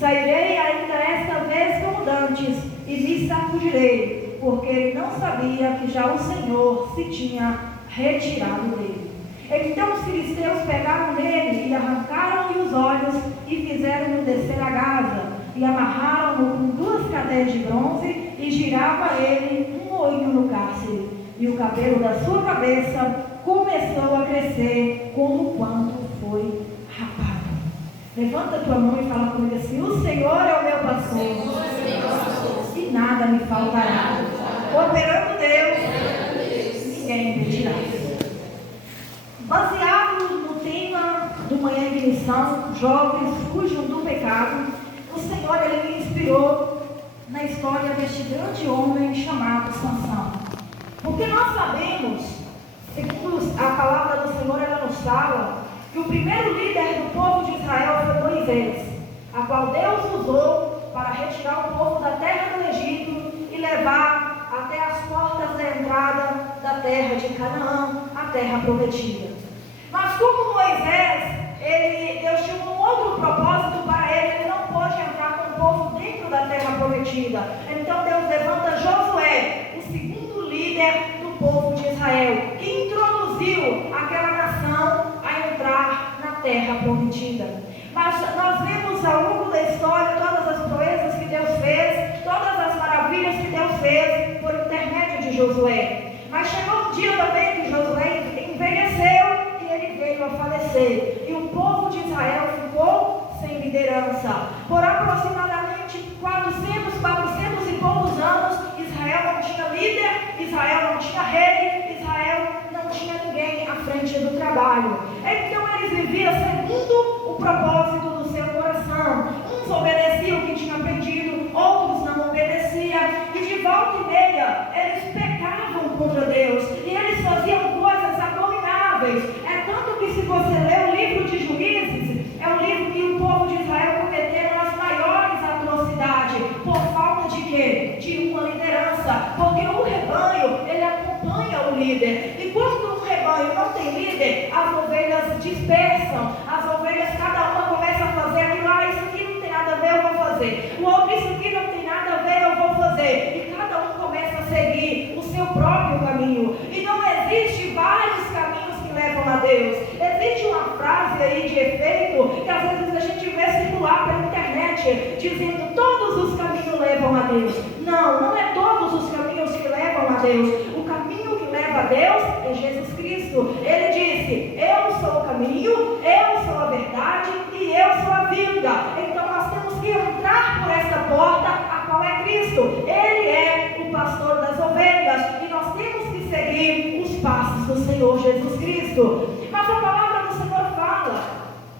Sairei ainda esta vez como dantes, e me sacudirei, porque não sabia que já o Senhor se tinha retirado dele. Então os filisteus pegaram nele e arrancaram-lhe os olhos e fizeram-no descer a Gaza, e amarraram-no com 2 cadeias de bronze e girava ele um moinho no cárcere. E o cabelo da sua cabeça começou a crescer como quando foi rapado. Levanta a tua mão e fala comigo assim: o Senhor é o meu pastor, e nada me faltará. Operando Deus, ninguém impedirá. Baseado no tema do Manhã de Missão, jovens fujam do pecado, o Senhor ele me inspirou na história deste grande homem chamado Sansão. Porque nós sabemos, segundo a palavra do Senhor, ela nos fala que o primeiro líder do povo de Israel foi Moisés, a qual Deus usou para retirar o povo da terra do Egito e levar até as portas da entrada da terra de Canaã, a terra prometida. Mas como Moisés, Deus tinha um outro propósito para ele não pôde entrar com o povo dentro da terra prometida. Então Deus levanta Josué, o segundo líder do povo de Israel, que introduziu aquela nação a entrar na terra prometida. Mas nós vemos ao longo da história todas as proezas que Deus fez, todas as maravilhas que Deus fez por intermédio de Josué. Mas chegou um dia também que Josué envelheceu e ele veio a falecer. E o povo de Israel ficou sem liderança. Por aproximadamente 400 e poucos anos, Israel não tinha líder, Israel não tinha rei, Israel não tinha ninguém à frente do trabalho. Então eles viviam segundo o propósito do seu coração. Uns obedeciam o que tinham aprendido, outros não obedeciam. E de volta e meia, eles pecavam contra Deus. E eles faziam coisas abomináveis. É tanto que se você ler o livro de Juízes, é um livro que o povo de Israel cometeram as maiores atrocidades. Por falta de quê? De uma liderança. Porque o rebanho, ele acompanha o líder. E quando o rebanho não tem líder, as ovelhas dispersam. As ovelhas, cada uma começa a fazer aquilo. Isso aqui não tem nada a ver, eu vou fazer. O outro, isso aqui não tem nada a ver, eu vou fazer. E cada um começa a seguir o seu próprio caminho. E não existe vários caminhos que levam a Deus. Existe uma frase aí de efeito que às vezes a gente vê circular pela internet, dizendo todos os caminhos levam a Deus. Não, não é todos os caminhos que levam a Deus. O caminho que leva a Deus é Jesus Cristo. Ele disse: eu sou o caminho, eu sou a verdade e eu sou a vida. Então nós temos que entrar por essa porta, a qual é Cristo. Ele é o pastor das ovelhas e nós temos que seguir os passos do Senhor Jesus Cristo. Mas a palavra do Senhor fala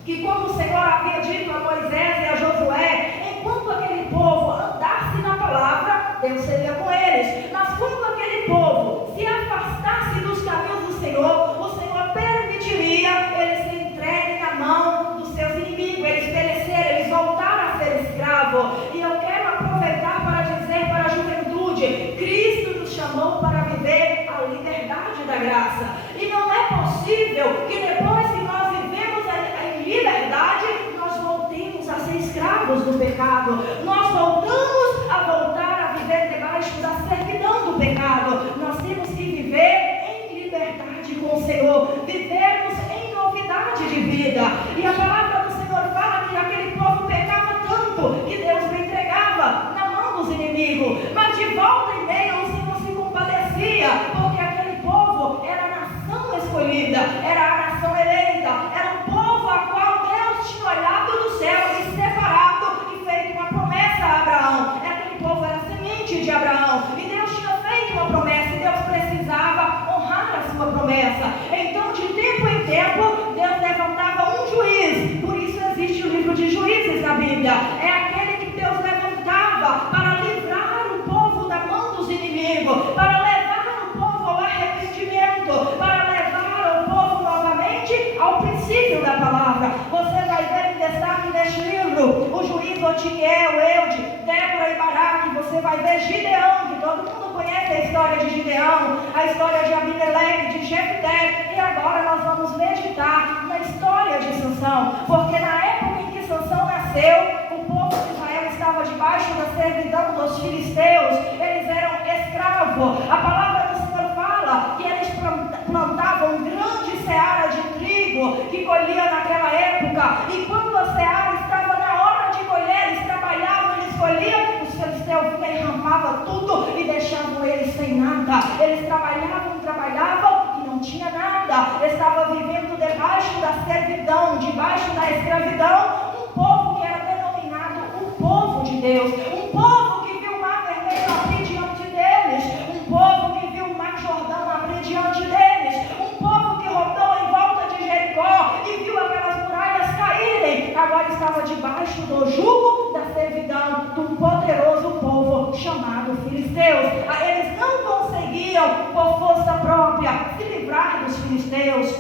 que, como o Senhor havia dito a Moisés e a Josué, enquanto aquele povo andasse na palavra, Deus seria com eles. Mas quando aquele povo se afastasse dos caminhos do Senhor, o Senhor permitiria eles se entreguem na mão dos seus inimigos, eles pereceram, eles voltaram a ser escravos. E eu quero aproveitar para dizer para a juventude: Cristo nos chamou para viver a liberdade da graça. E não é possível que depois que nós vivemos em liberdade, nós voltemos a ser escravos do pecado. Nós voltamos a viver debaixo da servidão do pecado. Nós temos que viver em liberdade com o Senhor, vivermos em novidade de vida. E a palavra do Senhor fala que aquele povo pecava tanto que Deus o entregava na mão dos inimigos. Mas de volta e meia o Senhor se compadecia, porque aquele povo era a nação escolhida, era a nação eleita, era o povo a qual Deus tinha olhado do céu e separado e feito uma promessa a Abraão. Aquele povo era a semente de Abraão e Deus tinha feito uma promessa e Deus precisava honrar a sua promessa. Então, de tempo em tempo, Deus levantava um juiz. Por isso existe o livro de Juízes na Bíblia. É aquele que Deus levantava para livrar o povo da mão dos inimigos, para levar o povo ao arrependimento, para levar o povo novamente ao princípio da palavra. Você vai ver em destaque neste livro o juiz Otiniel, Eude, Débora e Baraque. Você vai ver Gideão, que todo mundo conhece a história de Gideão, a história de Abimeleque, de Jefté. E agora nós vamos meditar na história de Sansão, porque na época em que Sansão nasceu, o povo de debaixo da servidão dos filisteus, eles eram escravos. A palavra do Senhor fala que eles plantavam grande seara de trigo que colhia naquela época, e quando a seara estava na hora de colher, eles trabalhavam, eles colhiam, os filisteus vinham e rampavam tudo e deixavam eles sem nada. Eles trabalhavam e não tinha nada, estava vivendo debaixo da servidão, debaixo da escravidão, um povo que era denominado o povo de Deus, um povo que viu o mar vermelho abrir diante deles, um povo que viu o mar Jordão abrir diante deles, um povo que rodou em volta de Jericó e viu aquelas muralhas caírem, agora estava debaixo do jugo da servidão de um poderoso povo chamado filisteus. Eles não conseguiam por força própria se livrar dos filisteus,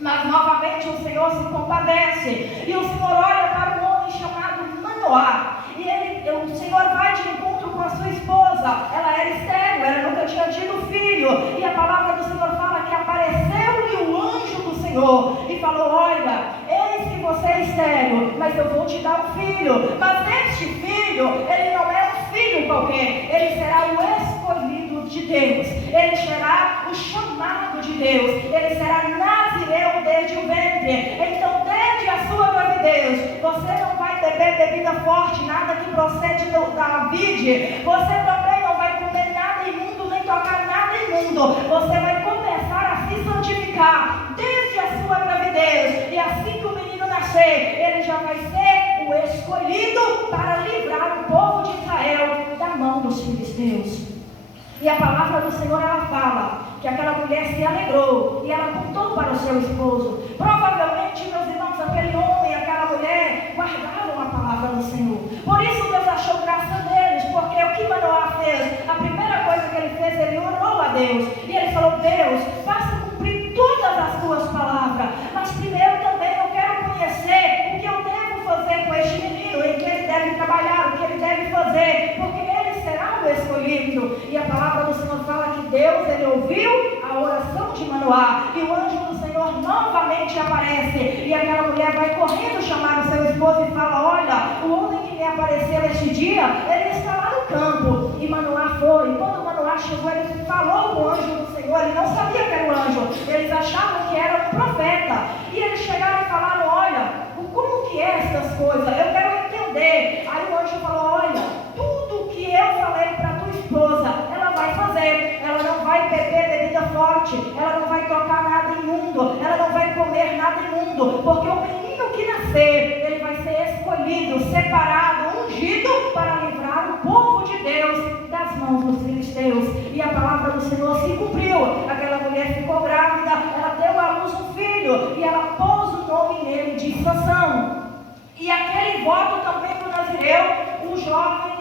mas novamente o Senhor se compadece, e o Senhor olha para um homem chamado Manoá, e o Senhor vai de encontro com a sua esposa. Ela era estéril, ela nunca tinha tido filho, e a palavra do Senhor fala que apareceu-lhe o anjo do Senhor e falou: olha, eis que você é estéril, mas eu vou te dar um filho, mas este filho, ele não é um filho qualquer, ele será o escolhido de Deus, ele será o chamado de Deus, ele será nazireu desde o ventre. Então, desde a sua gravidez, você não vai beber bebida forte, nada que procede da vide, você também não vai comer nada imundo, nem tocar nada imundo, você vai começar a se santificar desde a sua gravidez, e assim que o menino nascer, ele já vai ser o escolhido para livrar o povo de Israel da mão dos filisteus. E a palavra do Senhor, ela fala que aquela mulher se alegrou e ela contou para o seu esposo. Provavelmente, meus irmãos, aquele homem e aquela mulher guardavam a palavra do Senhor. Por isso Deus achou graça neles, porque o que Manoá fez? A primeira coisa que ele fez, ele orou a Deus. E ele falou: Deus, faça cumprir todas as tuas palavras, mas primeiro também eu quero conhecer o que eu devo fazer com este menino, em que ele deve trabalhar, o que ele deve fazer, porque ele será o escolhido. E a palavra do Senhor fala que Deus, ele ouviu a oração de Manoá, e o anjo do Senhor novamente aparece, e aquela mulher vai correndo chamar o seu esposo e fala: olha, o homem que me apareceu este dia, ele está lá no campo. E Manoá foi, e quando Manoá chegou, ele falou com o anjo do Senhor, ele não sabia que era um anjo, eles achavam que era um profeta, e eles chegaram e falaram: olha, como que é essas coisas? Eu quero entender. Aí o anjo falou: olha, tudo que eu falei para tua esposa, ela vai fazer. Ela não vai beber bebida forte, ela não vai tocar nada imundo, ela não vai comer nada imundo, porque o menino que nascer, ele vai ser escolhido, separado, ungido para livrar o povo de Deus das mãos dos filisteus. E a palavra do Senhor se cumpriu. Aquela mulher ficou grávida, ela deu à luz um filho, e ela pôs o nome nele de Sansão. E aquele voto também do nazireu, o jovem,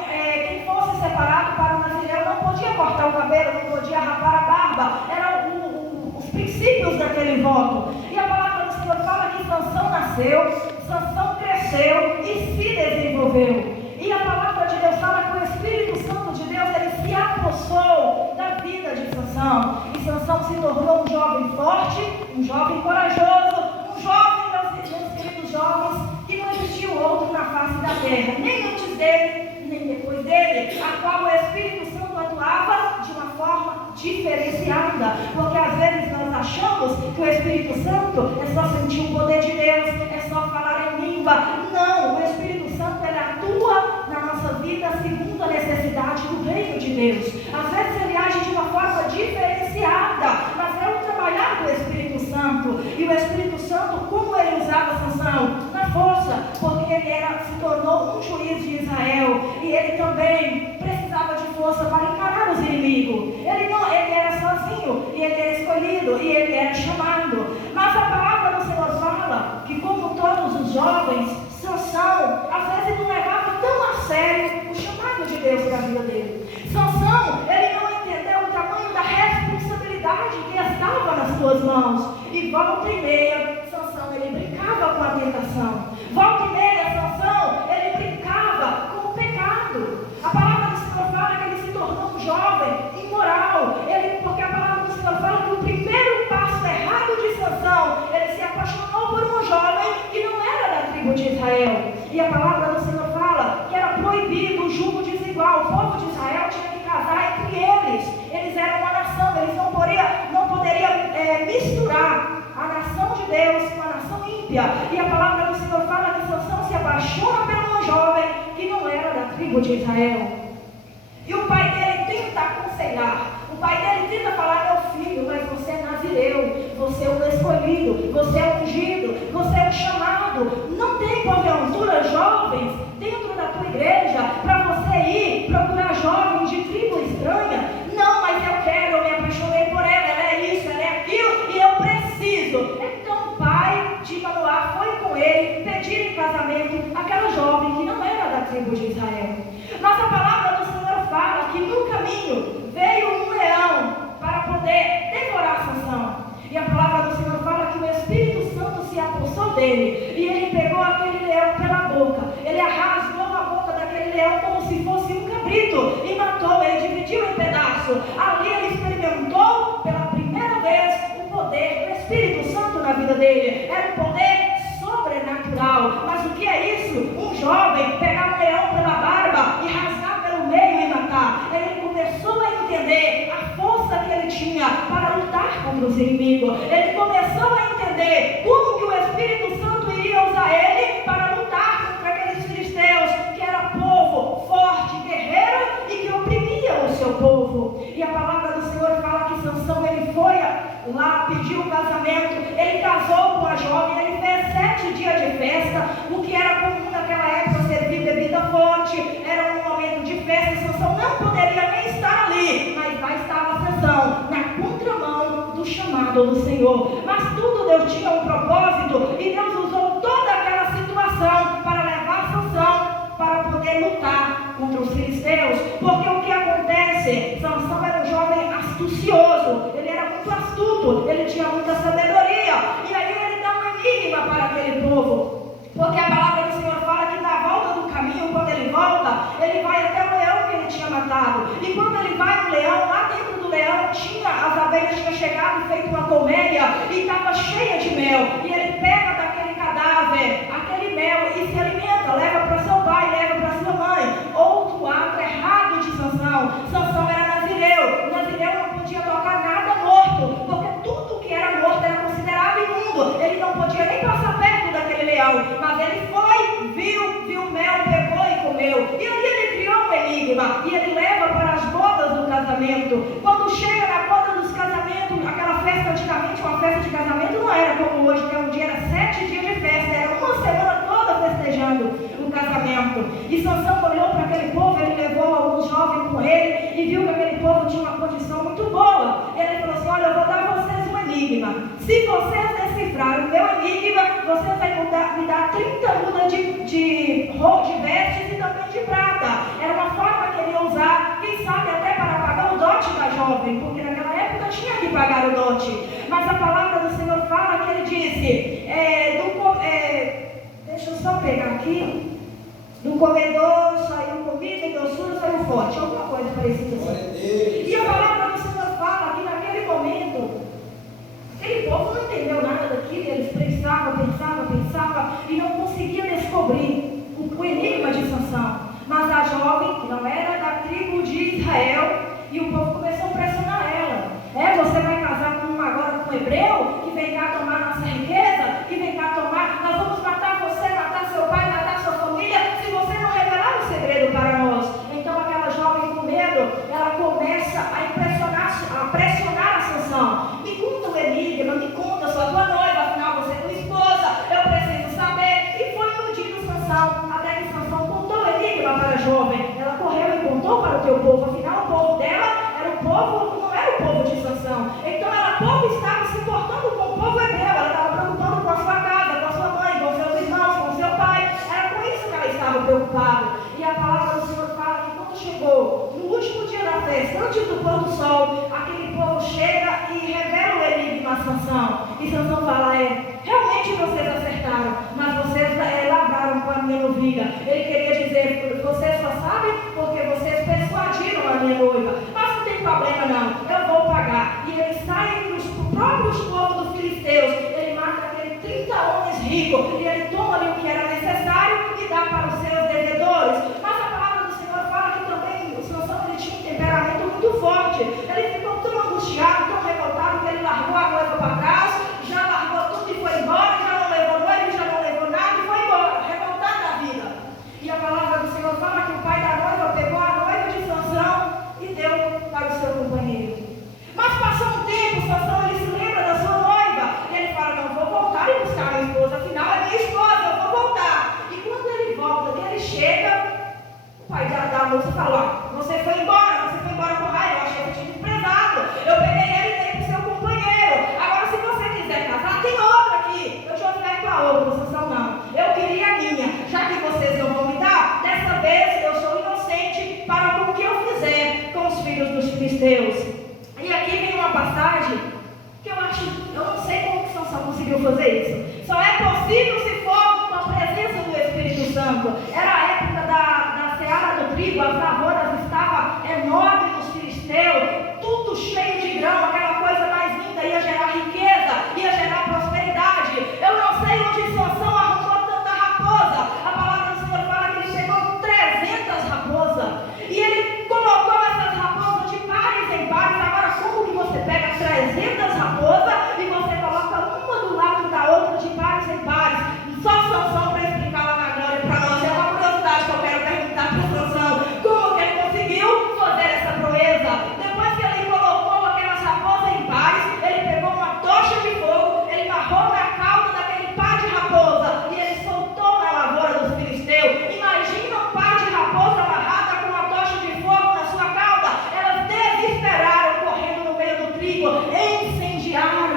quem fosse separado para o nazireu, não podia cortar o cabelo, não podia rapar a barba, eram os princípios daquele voto. E a palavra do Senhor fala que Sansão nasceu, Sansão cresceu e se desenvolveu. E a palavra de Deus fala que o Espírito Santo de Deus, ele se apossou da vida de Sansão, e Sansão se tornou um jovem forte, um jovem corajoso, um jovem, meus queridos jovens, que não existiu outro na face da terra, nem antes dele, nem depois dele, a qual o Espírito Santo atuava de uma forma diferenciada, porque às vezes nós achamos que o Espírito Santo é só sentir o poder de Deus, é só falar em língua. Não, o Espírito Santo, ele atua na nossa vida segundo a necessidade do reino de Deus. Às vezes ele age de uma forma diferenciada, mas é o trabalhar do Espírito Santo. E o Espírito Santo, como ele usava Sansão? Na força, porque ele se tornou um juiz de Israel, e ele também precisava de força para encarar os inimigos. Ele era sozinho, e ele era escolhido, e ele era chamado. Mas a palavra do Senhor fala que, como todos os jovens, Sansão às vezes não levava tão a sério o chamado de Deus para a vida dele. Sansão, ele não entendeu o tamanho da responsabilidade que estava nas suas mãos. E volta e meia, Sansão, ele brincava com a tentação. Volta e meia, Sansão, ele brincava com o pecado. A palavra do Senhor fala que ele se tornou um jovem imoral. Porque a palavra do Senhor fala que o primeiro passo errado de Sansão, ele se apaixonou por uma jovem que não era da tribo de Israel. E a palavra do Senhor fala que era proibido o tribo de Israel. E o pai dele tenta aconselhar. O pai dele tenta falar: meu filho, mas você é nazireu, você é o escolhido, você é o ungido, você é o chamado. Não tem porventura jovens dentro da tua igreja para você ir procurar jovens de tribo estranha? Não, mas eu quero, eu me apaixonei por ela é isso, ela é aquilo e eu preciso. Então o pai de Manoá foi com ele pedir em casamento aquela jovem que não era da tribo de Israel. Mas a palavra do Senhor fala que no caminho veio um leão para poder devorar Sansão. E a palavra do Senhor fala que o Espírito Santo se apossou dele. E ele pegou aquele leão pela boca. Ele rasgou a boca daquele leão como se fosse um cabrito. E matou, ele dividiu em pedaços. Ali ele experimentou pela primeira vez o poder do Espírito Santo na vida dele. Era um poder sobrenatural. Mas o que é isso? Um jovem pegar um leão pela barba e rasgar pelo meio e matar. Ele começou a entender a força que ele tinha para lutar contra os inimigos. Ele começou a entender como que o Espírito Santo iria usar ele para lutar contra aqueles filisteus, que era povo forte, guerreiro e que oprimia o seu povo. E a palavra do Senhor fala que Sansão, ele foi lá, pediu o casamento, ele casou com a jovem, ele fez 7 dias de festa, o que era comum naquela época, servir bebida forte, era um momento de festa. Sansão não poderia nem estar ali, mas lá estava Sansão, na contramão do chamado do Senhor. Mas tudo Deus tinha um propósito, e Deus usou toda aquela situação para levar Sansão para poder lutar contra os filisteus. Porque o que acontece? Sansão era um jovem astucioso, ele era muito astuto, ele tinha muita sabedoria, e aí ele dá um enigma para aquele povo. Porque a palavra do Senhor fala que na volta do caminho, quando ele volta, ele vai até o leão que ele tinha matado. E quando ele vai no leão, lá dentro do leão as abelhas tinham chegado e feito uma colmeia e estava cheia de mel. E ele pega daquele cadáver, aquele mel, e se alimenta, leva para seu pai, leva para sua mãe. Outro ato errado de Sansão. Sansão era nazireu. Nazireu não podia tocar nada morto, porque tudo que era morto era considerado imundo. Ele não podia nem passar perto daquele leão. Mas ele foi, viu o mel, pegou e comeu. E ali ele criou um enigma. E ele leva para as bodas do casamento. Quando chega na boda dos casamentos, aquela festa antigamente, uma festa de casamento não era como hoje, que é um dia, era 7 dias de festa. Era uma semana toda festejando o casamento. E Sansão olhou para aquele povo, ele levou alguns jovens com ele e viu que aquele povo tinha uma condição muito boa. Ele falou assim: olha, eu vou dar a vocês um enigma. Se vocês decifrarem o meu enigma, vocês vão me dar 30 mudas de vestes e também de prata. Era uma forma que ele ia usar, quem sabe até para pagar o dote da jovem, porque naquela época tinha que pagar o dote. Mas a palavra do Senhor fala que ele disse, deixa eu só pegar aqui, do comedor saiu comida e doçura saiu forte, alguma coisa parecida assim. E a palavra do Senhor fala que naquele momento, aquele povo não entendeu nada daquilo, eles pensavam e não conseguiam descobrir o enigma de Sansão. Mas a jovem, que não era da tribo de Israel, e o povo começou a pressionar ela. Você vai casar agora com um hebreu, que vem cá tomar nossa riqueza, que vem cá tomar, nós vamos matar você, matar seu pai, matar sua família, se você não revelar o segredo para nós. Então aquela jovem com medo, ela começa a pressionar a Sansão. Me conta o enigma, me conta, sua tua noiva, afinal você é tua esposa, eu preciso saber. E foi iludindo Sansão, até que Sansão contou o enigma para a jovem. Ela correu e contou para o teu povo, afinal o povo dela era o povo, não era o povo de Sansão. Então ela pouco estava se portando com o povo hebreu, ela estava preocupando com a sua casa, com a sua mãe, com seus irmãos, com seu pai. Era com isso que ela estava preocupada. E a palavra do Senhor fala que quando chegou no último dia da festa, antes do pôr do sol, aquele povo chega e revela o enigma a Sansão. E Sansão fala: realmente vocês acertaram, mas vocês lavraram com a minha novilha. Ele queria dizer: vocês só sabem porque vocês persuadiram a minha noiva. Mas não tem problema não, eu vou pagar. E ele sai entre os próprios povos dos filisteus, ele mata aqueles 30 homens ricos, e ele toma ali o que era necessário e dá para os seus devedores. Mas a palavra do Senhor fala que também o Sansão, ele tinha um temperamento muito forte. Ele ficou tão angustiado, tão revoltado, que ele largou a noiva para trás, já largou tudo e foi embora, já não levou noiva, já não levou nada e foi embora, revoltado da vida. E a palavra do Senhor fala que o pai da noiva pai da moça falou: você foi embora com raiva, eu achei que tinha desprezado, eu peguei ele e dei pro seu companheiro. Agora, se você quiser casar, tem outra aqui, eu te oferto a outra. Sansão: não, eu queria a minha, já que vocês não vão me dar, dessa vez eu sou inocente para o que eu fizer com os filhos dos filisteus. E aqui vem uma passagem que eu não sei como que Sansão conseguiu fazer isso. Só é possível se for com a presença do Espírito Santo. Era a época da seara do trigo, as lavouras estavam enormes nos filisteus, tudo cheio de grão, aquela coisa mais linda, ia gerar riqueza, ia gerar prosperidade. Eu não sei onde Sansão arrumou tanta raposa. A palavra do Senhor fala que ele chegou 300 raposas, e ele colocou essas raposas de pares em pares. Agora, como que você pega 300 raposas e você coloca uma do lado da outra de pares em pares? Só Sansão para explicar lá na glória para nós. É uma curiosidade que eu quero perguntar para Sansão: como que ele conseguiu fazer essa proeza? Depois que ele colocou aquelas raposas em pares, ele pegou uma tocha de fogo, ele amarrou na cauda daquele par de raposa e ele soltou na lavoura dos filisteus. Imagina um par de raposa amarrada com uma tocha de fogo na sua cauda. Elas desesperaram, correndo no meio do trigo, incendiaram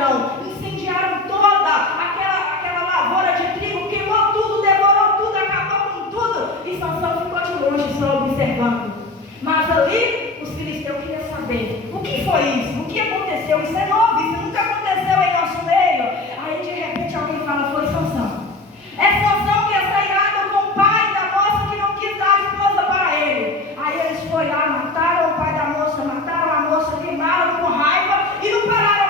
toda aquela lavoura de trigo, queimou tudo, devorou tudo, acabou com tudo, e Sansão ficou de longe só observando. Mas ali os filisteus queriam saber: o que foi isso? O que aconteceu? Isso é novo, isso nunca aconteceu em nosso meio. Aí de repente alguém fala: foi Sansão. É Sansão que é sairado com o pai da moça que não quis dar a esposa para ele. Aí eles foram lá, mataram o pai da moça, mataram a moça, queimaram com raiva e não pararam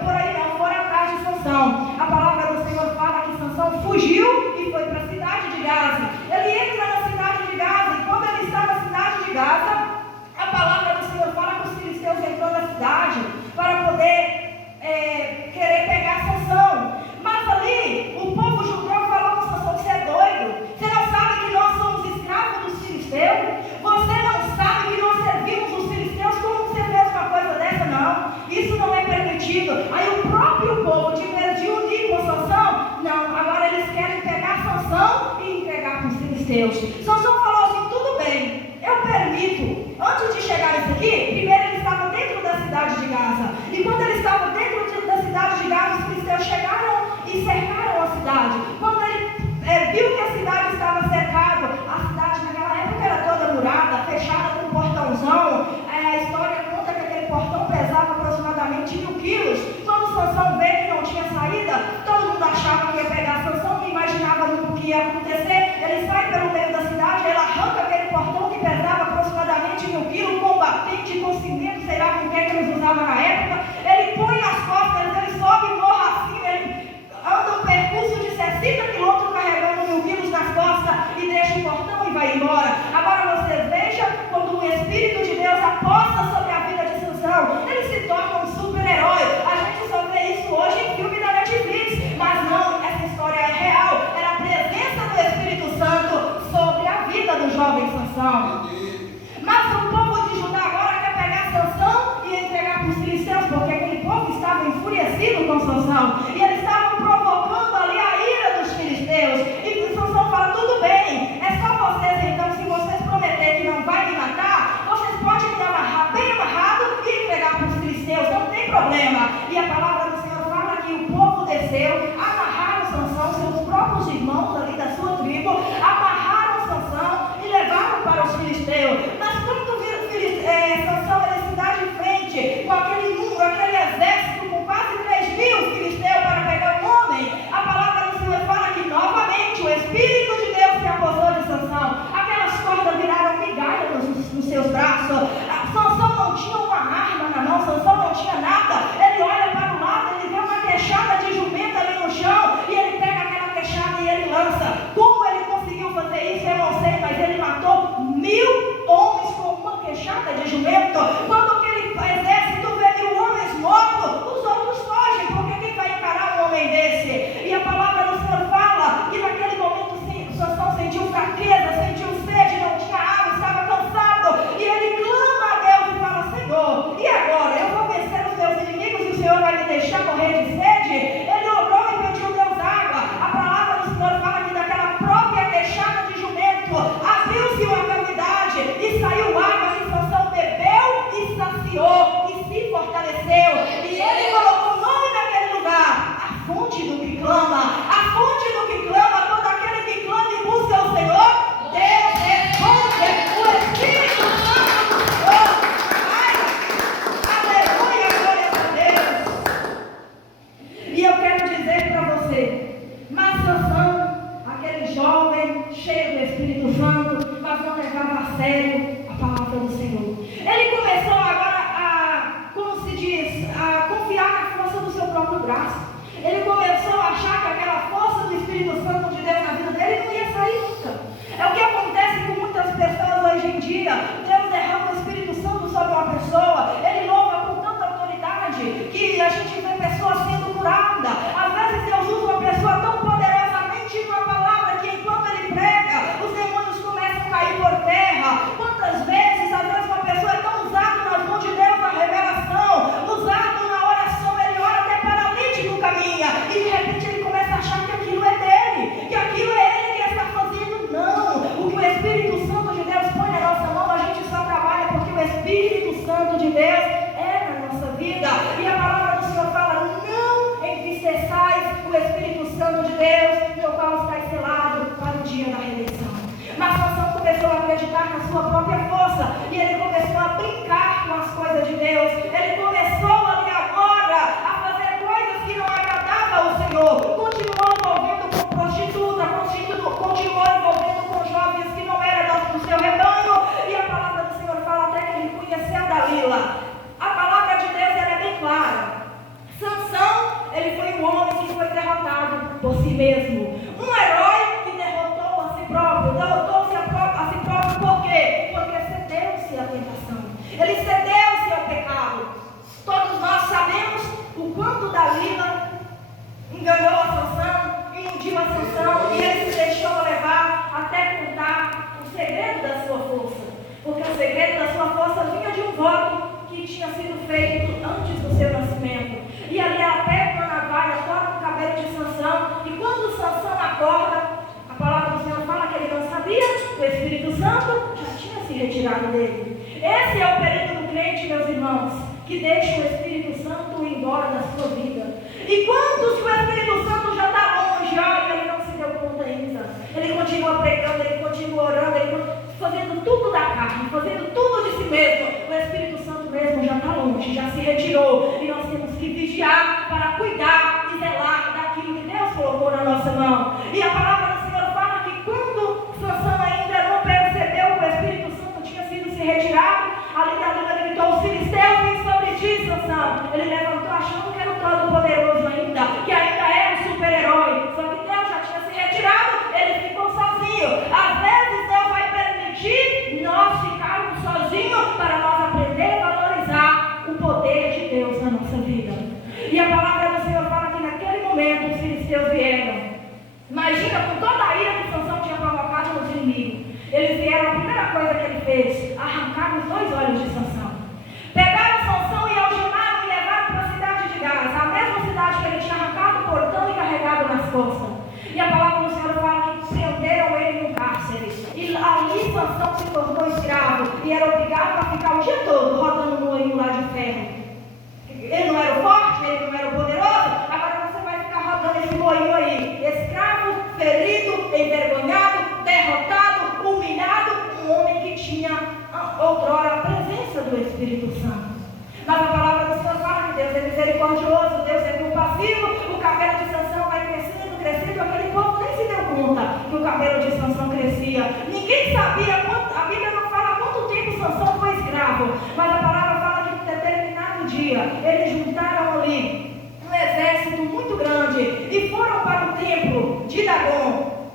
por aí não, foram atrás de Sansão. A palavra do Senhor fala que Sansão fugiu e foi para a cidade de Gaza. Ele entra na cidade de Gaza, e quando ele está na cidade de Gaza, a palavra do Senhor fala que os filisteus entrou na cidade para poder querer pegar Sansão. Mas ali o povo judeu falou com Sansão: você é doido? Você não sabe que nós somos escravos dos filisteus? Você não sabe que nós servimos os filisteus? Como você fez uma coisa dessa? Não, isso não é permitido. Aí o próprio povo, de vez de unir com Sansão, não, agora eles querem pegar Sansão e entregar para os filisteus. Sansão falou assim: tudo bem, eu permito. Antes de chegar isso aqui, primeiro ele estava dentro da cidade de Gaza, e quando ele estava dentro da cidade de Gaza, os filisteus chegaram e cercaram a cidade. Quando ele viu que a cidade estava cercada, a cidade naquela época era toda murada, fechada com um portãozão. A história conta que aquele portão pesava aproximadamente 1000 quilos. Quando Sansão vê que não tinha saída, todo mundo achava que ia pegar Sansão, não imaginava nunca o que ia acontecer. Ele sai pelo meio da cidade, ele arranca aquele portão que pesava aproximadamente 1000 quilos, com batente, com cimento, sei lá com o que eles usavam na época. Ele põe nas costas, ele sobe e morra assim, ele anda um percurso de 60 quilômetros carregando 1000 quilos nas costas e deixa o portão e vai embora. Agora você veja, quando o Espírito de Deus aposta sobre a vida de Sansão, ele se torna um super-herói. A gente só vê isso hoje em filme da Netflix, mas não, essa história é real. Era a presença do Espírito Santo sobre a vida do jovem Sansão. Mas o povo de Judá agora quer pegar Sansão e entregar para os filisteus, porque aquele povo estava enfurecido com Sansão, e eles estavam provocando ali a ira dos filisteus. E Sansão fala: tudo bem, é só vocês então, se vocês prometerem que não vai me matar, vocês podem me amarrar bem amarrado e entregar para os filisteus, não tem problema. E a palavra do Senhor fala que o povo desceu, amarraram Sansão, seus próprios irmãos ali da sua tribo, amarraram Sansão e levaram para os filisteus. Mas quando viram Sansão, ele se dá de frente com aquele número, aquele exército com quase 3.000 filisteus para pegar um sério a palavra do Senhor. Ele começou agora como se diz, a confiar na força do seu próprio braço. Ele começou a achar que aquela força do Espírito Santo de Deus na vida dele não ia sair nunca. É o que acontece com muitas pessoas hoje em dia. Deus derrama o Espírito Santo sobre uma pessoa, ele louva com tanta autoridade que a gente vê pessoas sendo curadas. Às vezes Deus usa uma pessoa tão poderosamente numa palavra que enquanto ele prega, os demônios começam a cair por terra. Quantas vezes, às vezes uma pessoa é tão usada nas mãos de Deus na revelação, usado na oração, ele ora até paralítico caminha, e de repente ele começa a achar que aquilo é dele, que aquilo é ele que está fazendo. Não, o que o Espírito Santo de Deus põe na nossa mão, a gente só trabalha porque o Espírito Santo de Deus é na nossa vida. E a palavra do Senhor fala: não entristeçais o Espírito Santo de Deus, no qual está selado para o dia da redenção. Mas Sansão começou a acreditar na sua própria força, e ele começou a brincar com as coisas de Deus. Ele começou ali agora a fazer coisas que não agradavam ao Senhor. Continuou envolvendo com prostituta, continuou envolvendo com jovens que não eram do seu rebanho. E a palavra do Senhor fala até que ele conheceu Dalila. A palavra de Deus ela é bem clara. Sansão, ele foi um homem que foi derrotado por si mesmo. Um herói que derrotou a si próprio. Derrotou-se a si próprio por quê? Porque cedeu-se à tentação. Ele cedeu-se ao pecado. Todos nós sabemos o quanto Dalila enganou a Sansão, iludiu a Sansão, e ele se deixou levar até contar o segredo da sua força. Porque o segredo da sua força vinha de um voto que tinha sido feito antes do seu nascimento. E ali ela pega uma navalha, corta o cabelo de Sansão, e quando Sansão acorda, a palavra do Senhor fala que ele não sabia, o Espírito Santo já tinha se retirado dele. Esse é o perigo do crente, meus irmãos, que deixa o Espírito Santo ir embora da sua vida. E quantos que o Espírito Santo já está longe, olha, ele não se deu conta ainda. Ele continua pregando, ele continua orando, ele continua fazendo tudo da carne, fazendo tudo de si mesmo. O Espírito Santo mesmo já está longe, já se retirou. E nós temos que vigiar para cuidar e zelar daquilo que Deus colocou na nossa mão. E a palavra do Senhor fala que quando Sansão ainda não percebeu que o Espírito Santo tinha sido se retirado, ali Dalila gritou: os filisteus vêm sobre ti, Sansão. Ele levantou achando que era o Todo-Poderoso ainda, que ainda era o super-herói. Só que Deus já tinha se retirado, ele ficou sozinho. Às vezes Deus vai permitir nós ficarmos sozinhos para nós aprender a valorizar o poder de Deus na nossa vida. E a palavra do Senhor fala que naquele momento os filisteus vieram. Imagina, com toda a ira que Sansão tinha provocado nos inimigos, eles vieram, a primeira coisa que ele fez, arrancar os 2 olhos de Sansão. Pegaram Sansão e algemaram e levaram para a cidade de Gaza, a mesma cidade que ele tinha arrancado o portão e carregado nas costas. E a palavra do Senhor fala que prenderam ele no cárcere. E ali Sansão se tornou escravo e era obrigado a ficar o dia todo rodando no moinho lá de ferro. Ele não era o forte, ele não era o poderoso, agora você vai ficar rodando esse moinho aí. Escravo, ferido, envergonhado, derrotado, humilhado, um homem que tinha outrora a presença do Espírito Santo. Mas a palavra do Senhor fala que Deus é misericordioso, Deus é compassivo. O cabelo de Sansão vai crescendo, crescendo. Aquele povo nem se deu conta que o cabelo de Sansão crescia. Ninguém sabia, a Bíblia não fala quanto tempo Sansão foi escravo, mas a palavra fala que em determinado dia eles juntaram ali um exército muito grande e foram para o templo de Dagon,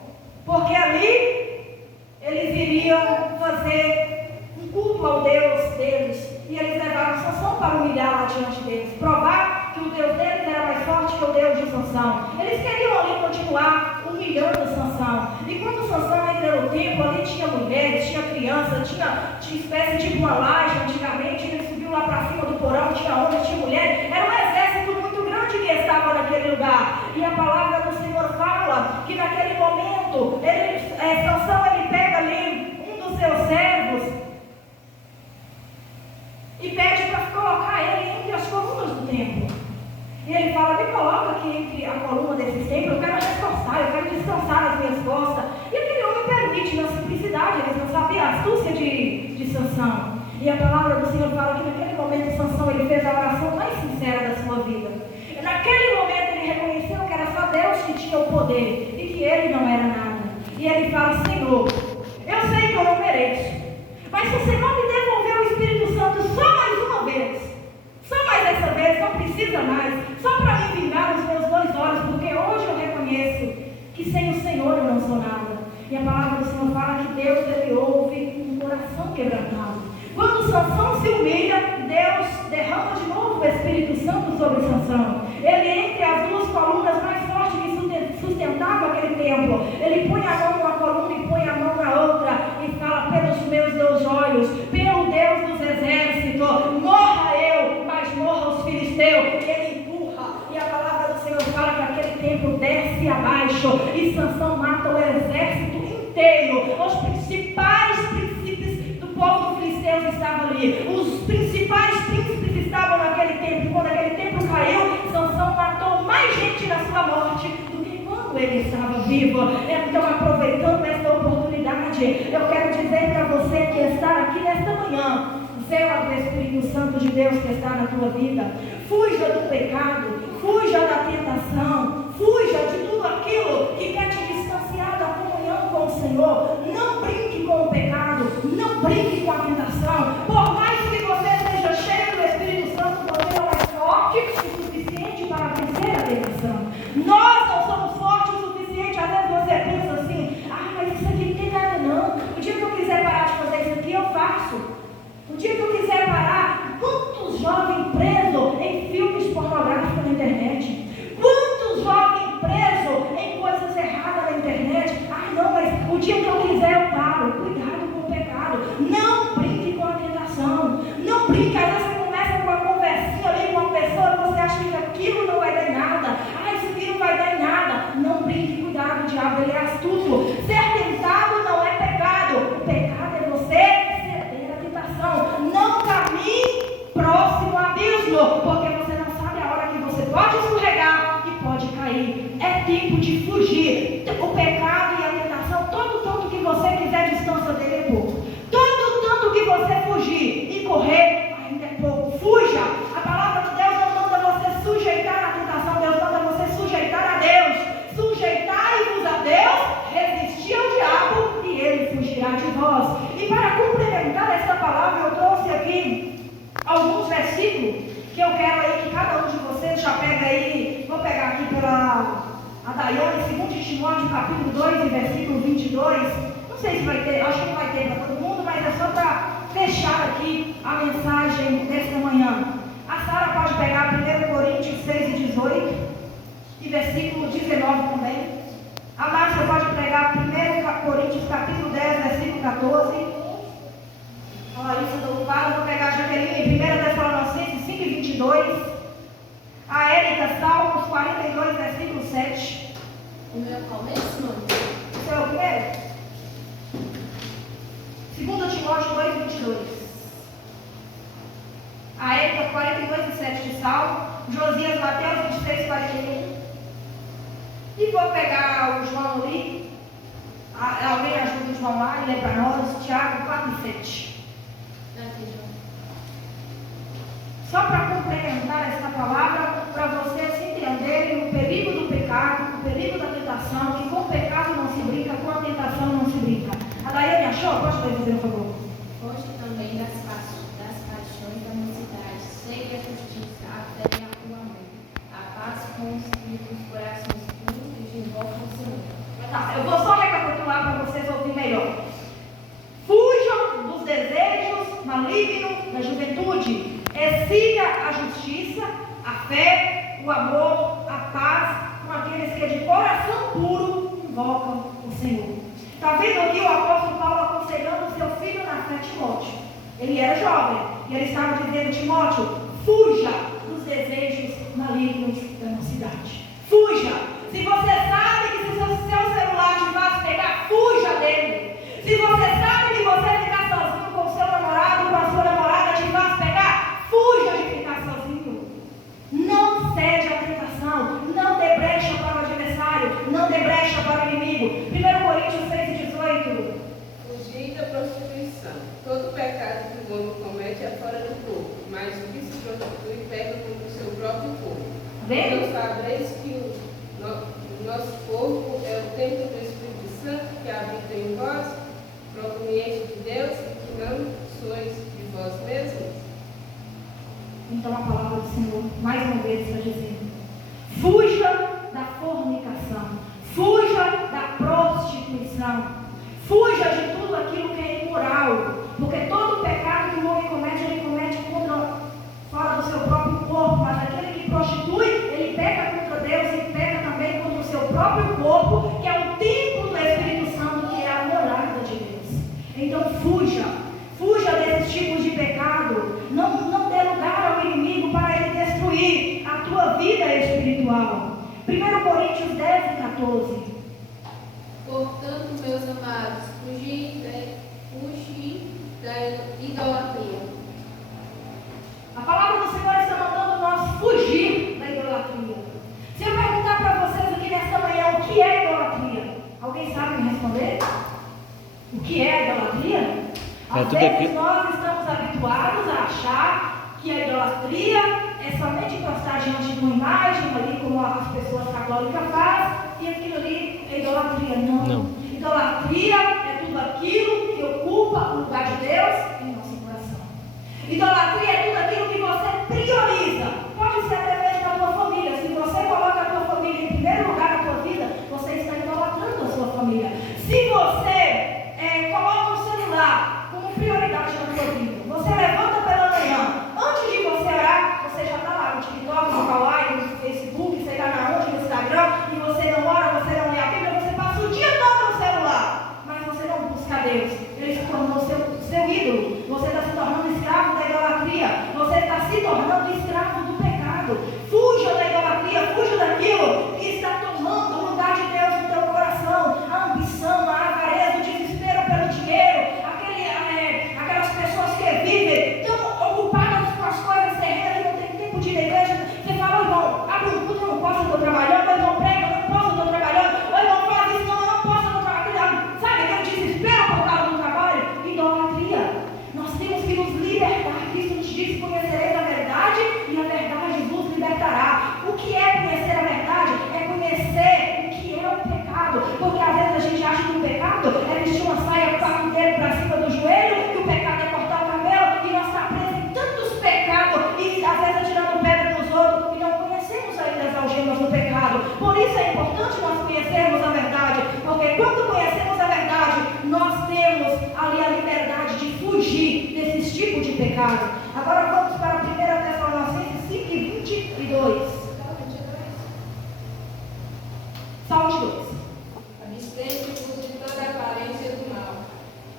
porque ali eles iriam fazer um culto ao Deus deles. E eles levaram Sansão para humilhar lá diante deles, provar que o Deus deles era mais forte que o Deus de Sansão. Eles queriam ali continuar humilhando Sansão. E quando Sansão entrou no templo, ali tinha mulheres, tinha crianças, tinha espécie de uma laje antigamente. Ele subiu lá para cima do porão, tinha homens, tinha mulheres. Era um exército muito grande que estava naquele lugar. E a palavra do Senhor fala que naquele momento, Sansão ele pega ali um dos seus servos e pede para colocar ele entre as colunas do templo. E ele fala: me coloca aqui entre a coluna desse templo, eu quero reforçar, eu quero descansar as minhas costas. E aquele homem permite, na simplicidade, eles não sabiam a astúcia de Sansão. E a palavra do Senhor fala que naquele momento Sansão ele fez a oração mais sincera da sua vida. E naquele momento ele reconheceu que era só Deus que tinha o poder e que ele não era nada. E ele fala: Senhor, eu sei que eu não mereço, Mas se o Senhor me devolver o Espírito Santo só mais uma vez, só mais essa vez, não precisa mais, só para me vingar os meus 2 olhos, porque hoje eu reconheço que sem o Senhor eu não sou nada. E a palavra do Senhor fala que Deus, Ele ouve um coração quebrantado. Quando Sansão se humilha, Deus derrama de novo o Espírito Santo sobre Sansão. Ele, entre as 2 colunas mais fortes que sustentavam aquele templo, ele põe a mão numa coluna e põe a mão na outra e fala: pelos meus 2 olhos, pelo Deus dos exércitos, morra eu, mas morra os filisteus. Ele empurra, e a palavra do Senhor fala que aquele templo desce abaixo e Sansão mata o exército inteiro. Os principais príncipes do povo dos filisteus estavam ali, os principais príncipes estavam naquele templo. Quando aquele templo caiu, Sansão matou mais gente na sua morte do que quando ele estava vivo. Então, aproveitando esta oportunidade, eu quero dizer para você que está aqui nesta manhã, zela do Espírito Santo de Deus que está na tua vida. Fuja do pecado, fuja da tentação, fuja de tudo aquilo que quer te distanciar da comunhão com o Senhor. Não brinque com o pecado, não brinque com a tentação. Por mais que você seja cheio do Espírito Santo, você não é forte o suficiente para vencer a tentação. Nós não somos fortes o suficiente. Às vezes você pensa assim: mas isso aqui não tem nada não. O dia que eu quiser parar de fazer isso aqui, eu faço. O dia que eu quiser parar, quantos jovens presos em filmes pornográficos na internet? Quantos jovens presos em coisas erradas na internet? Não, mas o dia que eu quiser eu paro. Cuidado com o pecado. Não brinque com a tentação. Não brinque. Às vezes você começa com uma conversinha ali com uma pessoa e você acha que aquilo não vai dar em nada. Isso aqui não vai dar em nada. Não brinque. Cuidado, o diabo, ele é astuto. Ser tentado não é pecado. O pecado é você não caminhe próximo ao abismo, porque você não sabe a hora que você pode escorregar e pode cair. É tempo de fugir. O pecado e a tentação, todo tanto que você quiser distância dele é pouco. Todo tanto que você fugir e correr ainda é pouco. Fuja. A palavra de Deus não manda você sujeitar a tentação, Deus manda você sujeitar a Deus. Sujeitai-vos a Deus, resistir ao diabo e ele fugirá de vós. E para complementar esta palavra, eu trouxe aqui alguns versículos que eu quero aí que cada um de vocês já pega aí. Vou pegar aqui pela Daiane, 2 Timóteo capítulo 2 e versículo 22. Não sei se vai ter, acho que não vai ter para todo mundo, mas é só para fechar aqui a mensagem desta manhã. A Sara pode pegar 1 Coríntios 6 e 18 e versículo 19 também. A Márcia pode pregar 1 Coríntios capítulo 10, versículo 14. A Larissa do Ocupado, vou pegar a Jaqueline 1 Tessalonicenses 5 e 22. A Érica, Salmos 42, versículo 7. O meu é qual mesmo? O seu é o primeiro? 2 Timóteo 2, 22. A Érica 42 e 7 de Salmo. Josias, Mateus 23, 41. E vou pegar o João ali. Alguém ajuda o João lá e lê para nós. Tiago 4 e 7. Só para complementar essa palavra, para vocês entenderem o perigo do pecado, o perigo da tentação, que com o pecado não se brinca, com a tentação não se brinca. A Daiane achou? Pode fazer, por favor. Foge também das paixões da mocidade, segue a justiça, a fé e o amor, a paz com os corações puros que invocam o Senhor. Eu vou só recapitular para vocês ouvirem melhor. Fujam dos desejos malignos da juventude. Siga a justiça, a fé, o amor, a paz com aqueles que de coração puro invocam o Senhor. Está vendo aqui o apóstolo Paulo aconselhando seu filho na fé, Timóteo. Ele era jovem e ele estava dizendo: Timóteo, fuja dos desejos malignos da mocidade. Fuja. Se você sabe que se o seu celular te faz pegar, fuja dele. Se você sabe que você ficar sozinho com o seu namorado, com a sua namorada te faz pegar, fuja de ficar sozinho. Não cede à tentação. Não dê brecha para o adversário. Não dê brecha para o inimigo. 1 Coríntios 6 e 18. Fugir da prostituição. Todo pecado que o homem comete é fora do corpo, mas o que se prostitui peca contra o seu próprio corpo. Não sabeis que o nosso corpo é o templo do Espírito Santo que habita em vós, proveniente de Deus, e que não Então a palavra do Senhor, mais uma vez, está dizendo: fuja da fornicação, fuja da prostituição, fuja de tudo aquilo que é imoral, porque todo pecado que o homem comete, ele comete fora do seu próprio corpo, mas aquele que prostitui, ele peca contra Deus e peca também contra o seu próprio corpo, que é o templo do Espírito Santo, que é a morada de Deus. Então fuja desses tipos de pecado, não dê lugar ao inimigo para ele destruir a tua vida espiritual. 1 Coríntios 10:14. Portanto, meus amados, fugi da idolatria. A palavra do Senhor está mandando nós fugir da idolatria. Se eu perguntar para vocês aqui nesta manhã o que é idolatria, alguém sabe me responder? O que é idolatria? Às vezes nós estamos habituados a achar que a idolatria é somente prostar diante de uma imagem, ali como as pessoas católicas fazem, e aquilo ali é idolatria. Não. Idolatria é tudo aquilo que ocupa o lugar de Deus em nosso coração. Idolatria é tudo aquilo que você prioriza. Pode ser até mesmo na tua família. Se você coloca a tua família em primeiro lugar na tua vida, você está idolatrando a sua família. Se você coloca o celular como prioridade na tua vida, você levanta pela manhã, antes de você orar, você já está lá no TikTok, no Kawaii, no Facebook, sei lá na onde, no Instagram, e você não ora, você não lê a Bíblia, você passa o dia todo no celular, mas você não busca Deus. Ele se tornou seu ídolo. Você está se tornando escravo da idolatria. Você está se tornando escravo do pecado. Fuja da idolatria, fuja daquilo que está tomando o lugar de Deus no teu coração. A ambição, a avareza, o desespero pelo dinheiro, aquelas pessoas que vivem tão ocupadas com as coisas terrenas que não tem tempo de ir na igreja. Você fala: ô irmão, abre um culto, eu não posso, eu estou trabalhando. Ô irmão, prega, eu não posso, eu estou trabalhando. Ô irmão, fala isso, não, eu não posso, eu estou trabalhando. Sabe aquele desespero por causa do trabalho? Idolatria. Nós temos que nos libertar. Cristo nos diz: conhecereis a verdade e a verdade vos libertará. O que é conhecer a verdade? É conhecer o que é o pecado. Porque às vezes a gente acha que o pecado é vestir uma saia com o dedo para cima do joelho, que o pecado é cortar o cabelo, e nós estamos presos em tantos pecados, e às vezes atirando pedra nos outros, e não conhecemos ainda as algemas do pecado. Por isso é importante nós conhecermos a verdade, porque quando conhecemos a verdade, nós temos ali a liberdade de fugir desses tipos de pecado. Agora vamos para 1 Tessalonicenses 5:22. Só os dois. Abstente-vos de toda a aparência do mal.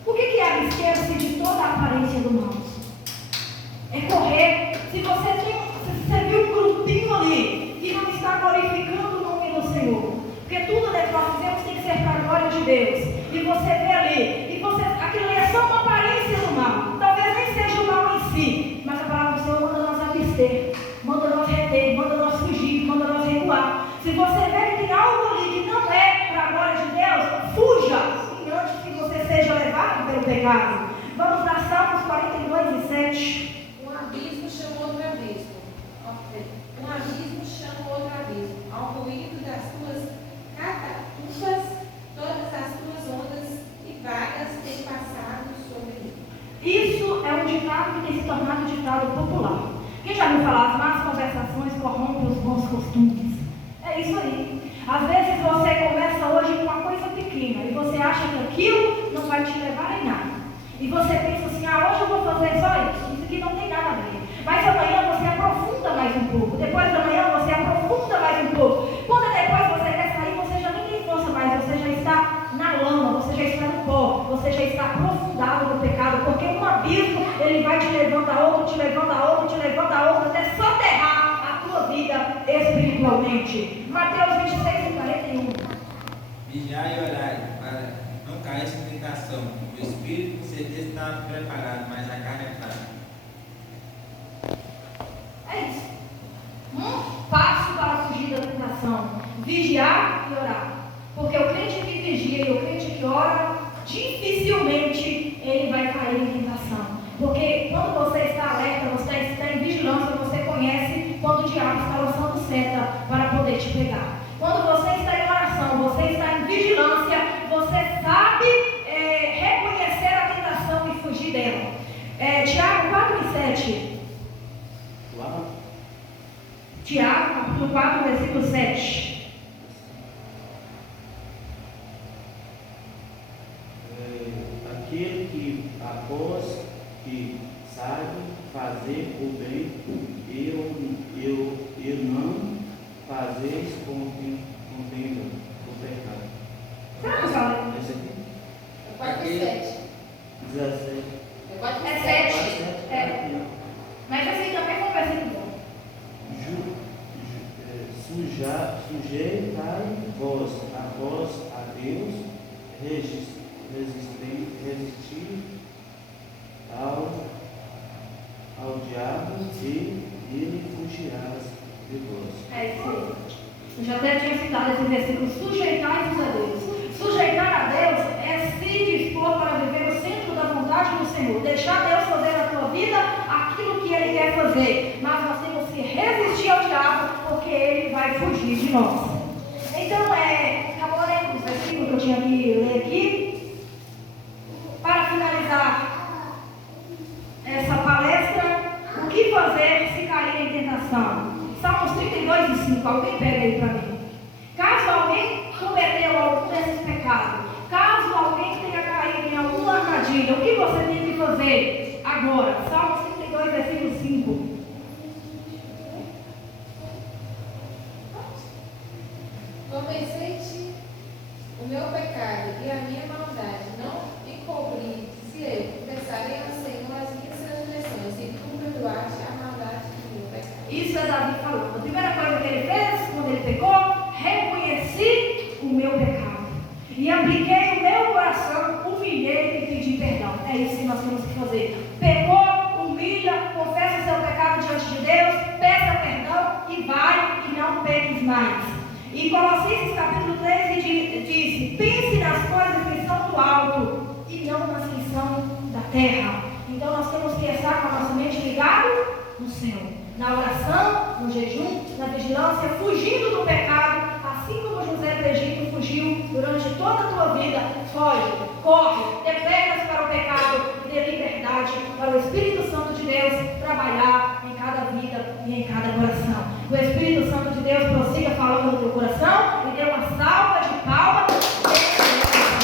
O que é abster-se de toda a aparência do mal? É correr. Se você viu um grupinho ali que não está glorificando o nome do Senhor, porque tudo que nós fizemos tem que ser para a glória de Deus, e você vê ali, aquilo ali é só uma aparência do mal. Talvez nem seja o mal em si, mas a palavra do Senhor manda nós abster, manda nós reter, manda nós fugir, manda nós recuar. Se você vê que tem algo ali que não é para a glória de Deus, fuja, antes que você seja levado pelo pecado. Vamos para Salmos 42:7. Um abismo chama outro abismo. Um abismo chama outro abismo. Ao ruído das tuas catapultas, todas as tuas ondas e vagas têm passado sobre mim. Isso é um ditado que tem se tornado ditado popular. Quem já ouviu falar? As más conversações corrompem os bons costumes. É isso aí. Às vezes você começa hoje com uma coisa pequena e você acha que aquilo não vai te levar em nada. E você pensa assim: hoje eu vou fazer só isso aqui não tem nada a ver. Mas amanhã você aprofunda mais um pouco. Depois da manhã você aprofunda mais um pouco. Quando depois você quer sair, você já nem tem força mais. Você já está na lama, você já está no pó. Você já está aprofundado no pecado. Porque um abismo, ele vai te levando a outro, te levando a outro, te levando a outro, até soterrar vida espiritualmente. Mateus 26:41. Vigiai e orai, para não cair em tentação. O espírito com certeza está preparado, mas a carne é fraca. É isso. Passo para fugir da tentação: vigiar e orar. Porque o crente que vigia e o crente que ora, dificilmente ele vai cair em tentação. Porque quando você está alerta, você está em vigilância, você conhece quando o diabo está lançando seta para poder te pegar. Quando você está em oração, você está em vigilância, você sabe reconhecer a tentação e fugir dela. Tiago 4:7. Lá Tiago, capítulo 4, versículo 7. Aquele que, após que sabe fazer o bem, eu não fazeis contenda o pecado. Será que fala? Esse aqui? É 4 e 7. 17. É 4 É e 7. 7. É. Mas assim também foi um versículo bom. Sujeitai-vos a Deus, resistir ao diabo e ele fugirá de vós. É isso aí. Eu já até tinha citado esse versículo, sujeitai-vos a Deus. Sujeitar a Deus é se dispor para viver no centro da vontade do Senhor. Deixar Deus fazer na tua vida aquilo que Ele quer fazer. Mas nós temos que resistir ao diabo, porque Ele vai fugir de nós. Então, acabou lendo os versículos que eu tinha que ler aqui. Para finalizar essa palestra, o que fazer se cair em tentação? Salmos 32 e 5, alguém pega aí para mim. Caso alguém cometeu algum desses pecados, caso alguém tenha caído em alguma armadilha, o que você tem que fazer agora? Salmos 32, versículo 5. Convencei-te o meu pecado e a minha maldade, não encobri, se eu confessarei ao Senhor as minhas transgressões e tu perdoaste a maldade do meu pecado. Isso é Davi falando. A primeira coisa que ele fez quando ele pecou, reconheci o meu pecado e apliquei o meu coração, humilhei e pedi perdão. É isso que nós temos que fazer. Pecou, humilha, confessa seu pecado diante de Deus, peça perdão e vai e não peques mais. E Colossenses capítulo 13 diz: pense nas coisas que são do alto e não nas que são da terra. Então nós temos que estar com a nossa mente ligada no Senhor, na oração, no jejum, na vigilância, fugindo do pecado, assim como José do Egito fugiu durante toda a tua vida. Foge, corre, dê pernas para o pecado, dê liberdade para o Espírito Santo de Deus trabalhar em cada vida e em cada coração.